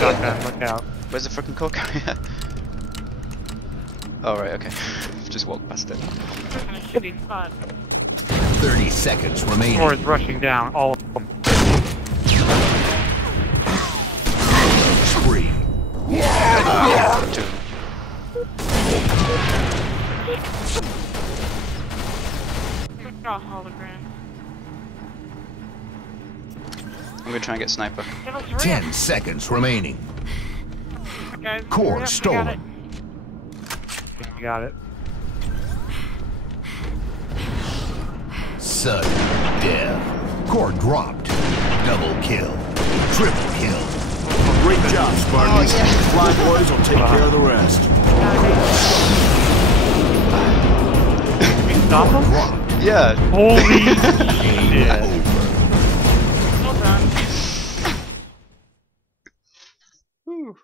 shotgun, look out. Where's the fucking core carrier? Oh right, okay. Just walk past it. In a shitty spot. 30 seconds remaining. Core is rushing down, all of them. Spree. Two. Oh, hologram. I'm gonna try and get sniper. Give us a 10 seconds remaining. guys. Core Hurry up, stolen. You got it. Sudden death. Core dropped. Double kill. Triple kill. Great job, Spartans. Fly boys will take care of the rest. Can you stop him? Dropped. Yeah. Holy Game shit. over. Well done. Whew.